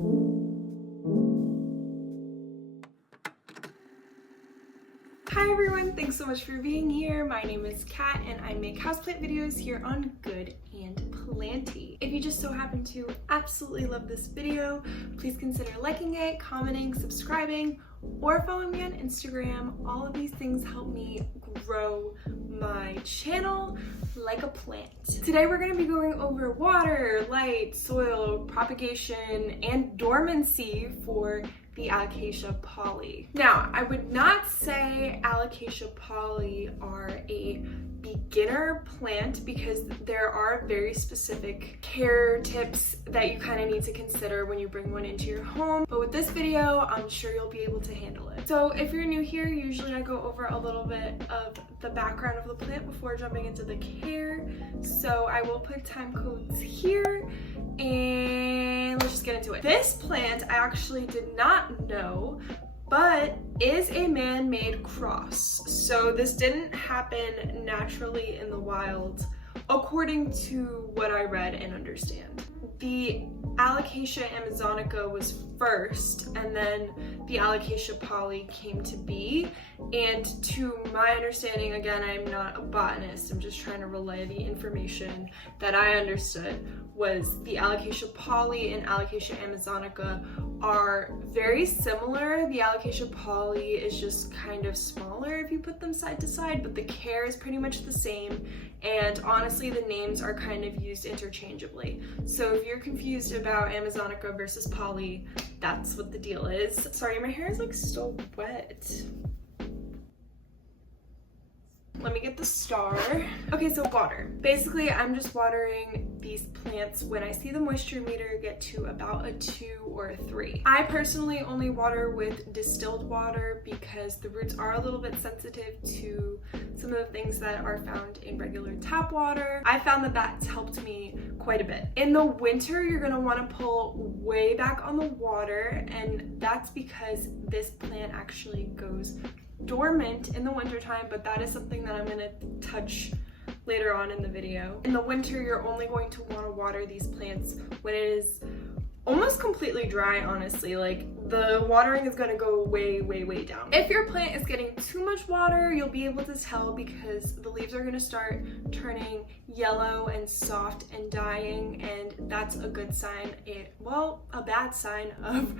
Hi everyone, thanks so much for being here. My name is Kat and I make houseplant videos here on Good and Planty. If you just so happen to absolutely love this video, please consider liking it, commenting, subscribing, or following me on Instagram. All of these things help me grow my channel like a plant. Today we're going to be going over water, light, soil, propagation, and dormancy for the Alocasia polly. Now, I would not say Alocasia polly are a beginner plant because there are very specific care tips that you kind of need to consider when you bring one into your home. But with this video, I'm sure you'll be able to handle it. So if you're new here, usually I go over a little bit of the background of the plant before jumping into the care. So I will put time codes here and let's just get into it. This plant I actually did not know, but is a man-made cross. So this didn't happen naturally in the wild, according to what I read and understand. The Alocasia amazonica was first, and then the Alocasia polly came to be. And to my understanding, again, I'm not a botanist, I'm just trying to relay the information that I understood, was the Alocasia polly and Alocasia amazonica are very similar. The Alocasia polly is just kind of smaller if you put them side to side, but the care is pretty much the same, and honestly the names are kind of used interchangeably. So if you're confused about amazonica versus polly, that's what the deal is. Sorry, my hair is like still wet. Let me get the star. Okay, so water. Basically, I'm just watering these plants when I see the moisture meter get to about a 2 or a 3. I personally only water with distilled water because the roots are a little bit sensitive to some of the things that are found in regular tap water. I found that that's helped me quite a bit. In the winter, you're gonna wanna pull way back on the water, and that's because this plant actually goes dormant in the wintertime, but that is something that I'm going to touch later on in the video. In the winter, you're only going to want to water these plants when it is almost completely dry, honestly. Like, the watering is going to go way down. If your plant is getting too much water, you'll be able to tell because the leaves are going to start turning yellow and soft and dying, and that's a good sign, a bad sign of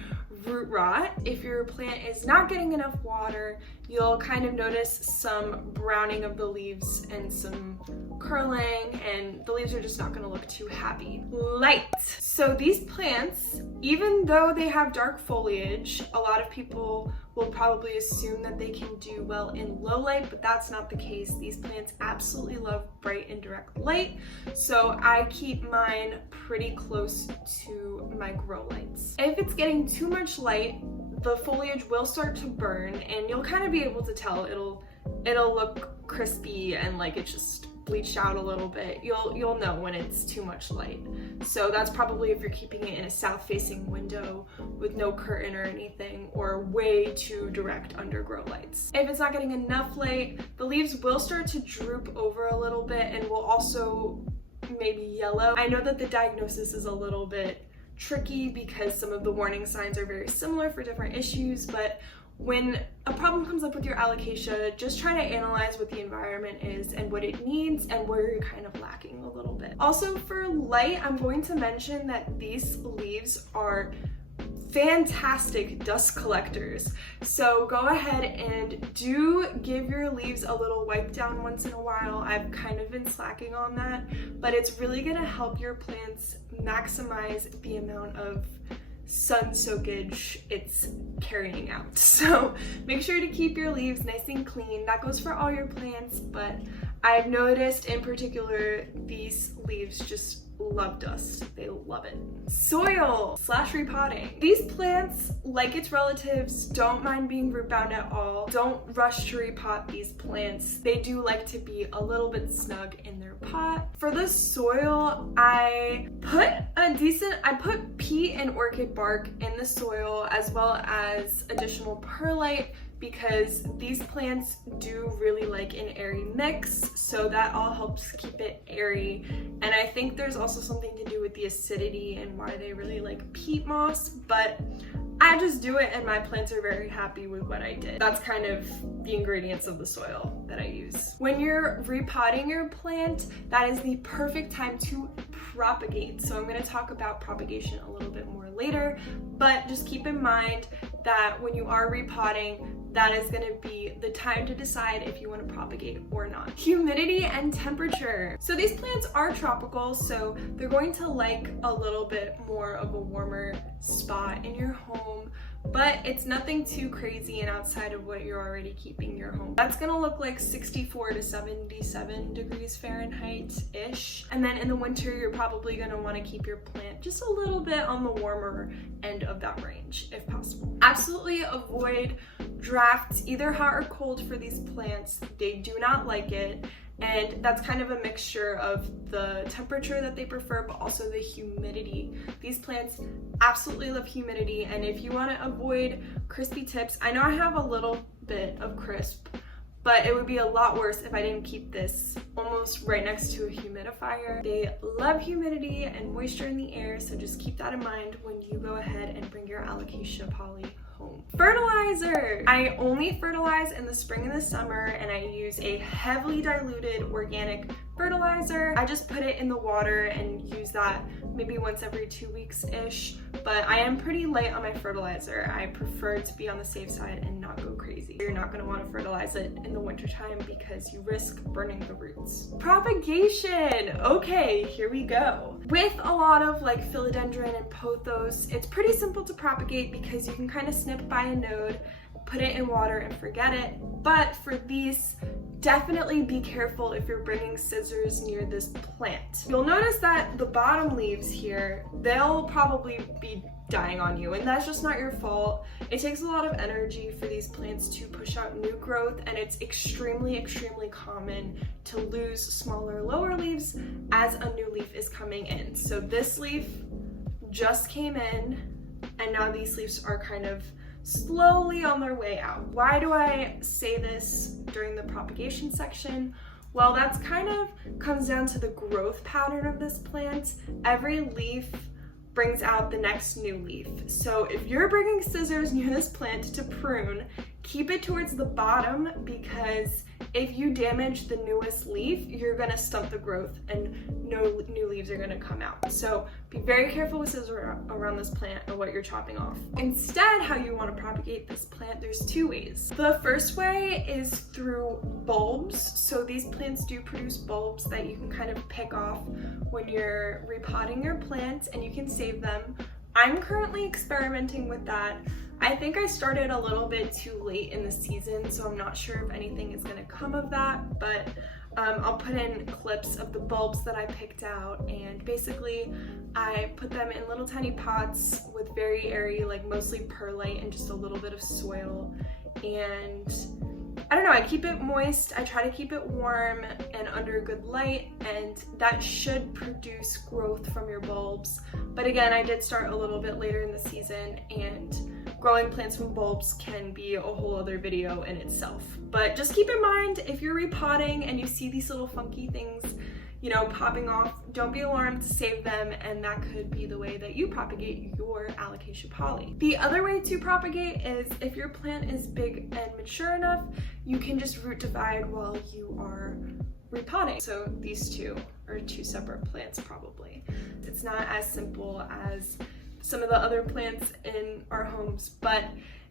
root rot. If your plant is not getting enough water, you'll kind of notice some browning of the leaves and some curling, and the leaves are just not going to look too happy. Light. So these plants, even though they have dark foliage, a lot of people will probably assume that they can do well in low light, but that's not the case. These plants absolutely love bright and direct light, so I keep mine pretty close to my grow lights. If it's getting too much light, the foliage will start to burn, and you'll kind of be able to tell. It'll look crispy and like it's just bleached out a little bit. You'll know when it's too much light. So that's probably if you're keeping it in a south-facing window with no curtain or anything, or way too direct under grow lights. If it's not getting enough light, the leaves will start to droop over a little bit and will also maybe yellow. I know that the diagnosis is a little bit tricky because some of the warning signs are very similar for different issues, but when a problem comes up with your alocasia, just try to analyze what the environment is and what it needs and where you're kind of lacking a little bit. Also for light, I'm going to mention that these leaves are fantastic dust collectors. So go ahead and do give your leaves a little wipe down once in a while. I've kind of been slacking on that, but it's really gonna help your plants maximize the amount of sun soakage it's carrying out. So make sure to keep your leaves nice and clean. That goes for all your plants, but I've noticed in particular these leaves just love dust. They love it. Soil / repotting. These plants, like its relatives, don't mind being root bound at all. Don't rush to repot these plants. They do like to be a little bit snug in their pot. For the soil, I put peat and orchid bark in the soil, as well as additional perlite because these plants do really like an airy mix, so that all helps keep it airy. And I think there's also something to do with the acidity and why they really like peat moss, but I just do it and my plants are very happy with what I did. That's kind of the ingredients of the soil that I use. When you're repotting your plant, that is the perfect time to propagate. So I'm going to talk about propagation a little bit more later, but just keep in mind that when you are repotting, that is going to be the time to decide if you want to propagate or not. Humidity and temperature. So these plants are tropical, so they're going to like a little bit more of a warmer spot in your home, but it's nothing too crazy and outside of what you're already keeping your home. That's gonna look like 64 to 77 degrees Fahrenheit-ish. And then in the winter, you're probably gonna wanna keep your plant just a little bit on the warmer end of that range, if possible. Absolutely avoid drafts, either hot or cold, for these plants. They do not like it. And that's kind of a mixture of the temperature that they prefer, but also the humidity. These plants absolutely love humidity, and if you want to avoid crispy tips, I know I have a little bit of crisp, but it would be a lot worse if I didn't keep this almost right next to a humidifier. They love humidity and moisture in the air, so just keep that in mind when you go ahead and bring your Alocasia Polly home. Fertilizer! I only fertilize in the spring and the summer, and I use a heavily diluted organic fertilizer. I just put it in the water and use that maybe once every 2 weeks-ish, but I am pretty light on my fertilizer. I prefer to be on the safe side and not go crazy. You're not going to want to fertilize it in the wintertime because you risk burning the roots. Propagation! Okay, here we go. With a lot of like philodendron and pothos, it's pretty simple to propagate because you can kind of snip by a node, put it in water and forget it. But for these, definitely be careful if you're bringing scissors near this plant. You'll notice that the bottom leaves here, they'll probably be dying on you, and that's just not your fault. It takes a lot of energy for these plants to push out new growth, and it's extremely common to lose smaller lower leaves as a new leaf is coming in. So this leaf just came in, and now these leaves are kind of slowly on their way out. Why do I say this during the propagation section? Well, that's kind of comes down to the growth pattern of this plant. Every leaf brings out the next new leaf. So if you're bringing scissors near this plant to prune, keep it towards the bottom, because if you damage the newest leaf, you're gonna stunt the growth and no new leaves are gonna come out. So be very careful with scissors around this plant and what you're chopping off. Instead, how you wanna propagate this plant, there's two ways. The first way is through bulbs. So these plants do produce bulbs that you can kind of pick off when you're repotting your plants, and you can save them. I'm currently experimenting with that. I think I started a little bit too late in the season, so I'm not sure if anything is gonna come of that, but I'll put in clips of the bulbs that I picked out, and basically I put them in little tiny pots with very airy, like mostly perlite and just a little bit of soil, and I don't know, I keep it moist, I try to keep it warm and under good light, and that should produce growth from your bulbs. But again, I did start a little bit later in the season, and growing plants from bulbs can be a whole other video in itself. But just keep in mind, if you're repotting and you see these little funky things, you know, popping off, don't be alarmed, save them, and that could be the way that you propagate your Alocasia Polly. The other way to propagate is if your plant is big and mature enough, you can just root divide while you are repotting. So these two are two separate plants probably. It's not as simple as some of the other plants in our homes, but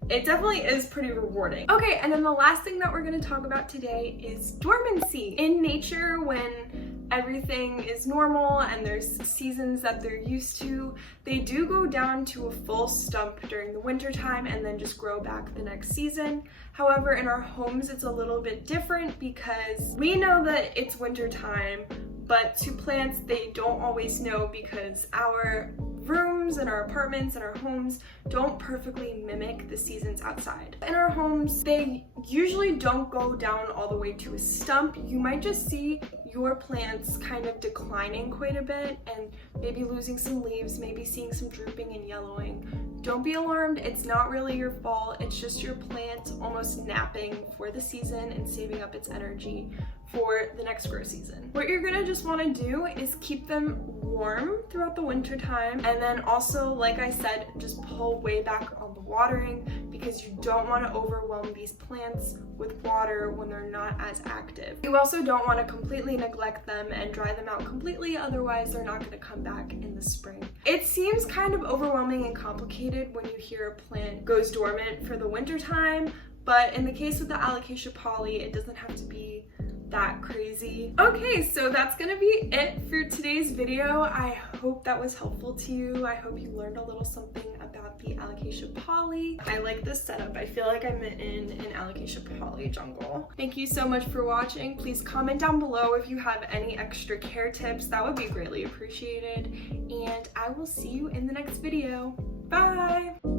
it definitely is pretty rewarding. Okay, and then the last thing that we're going to talk about today is dormancy. In nature, when everything is normal and there's seasons that they're used to, they do go down to a full stump during the winter time and then just grow back the next season. However, in our homes, it's a little bit different because we know that it's winter time, but to plants, they don't always know because our rooms and our apartments and our homes don't perfectly mimic the seasons outside. In our homes, they usually don't go down all the way to a stump. You might just see your plants kind of declining quite a bit and maybe losing some leaves, maybe seeing some drooping and yellowing Don't be alarmed, it's not really your fault. It's just your plant almost napping for the season and saving up its energy for the next grow season. What you're gonna just wanna do is keep them warm throughout the winter time, and then also, like I said, just pull way back on the watering because you don't wanna overwhelm these plants with water when they're not as active. You also don't wanna completely neglect them and dry them out completely, otherwise they're not gonna come back in the spring. It seems kind of overwhelming and complicated when you hear a plant goes dormant for the winter time, but in the case with the Alocasia poly, it doesn't have to be that crazy. Okay, so that's gonna be it for today's video. I hope that was helpful to you. I hope you learned a little something about the Alocasia poly. I like this setup. I feel like I'm in an Alocasia poly jungle. Thank you so much for watching. Please comment down below if you have any extra care tips. That would be greatly appreciated. And I will see you in the next video. Bye!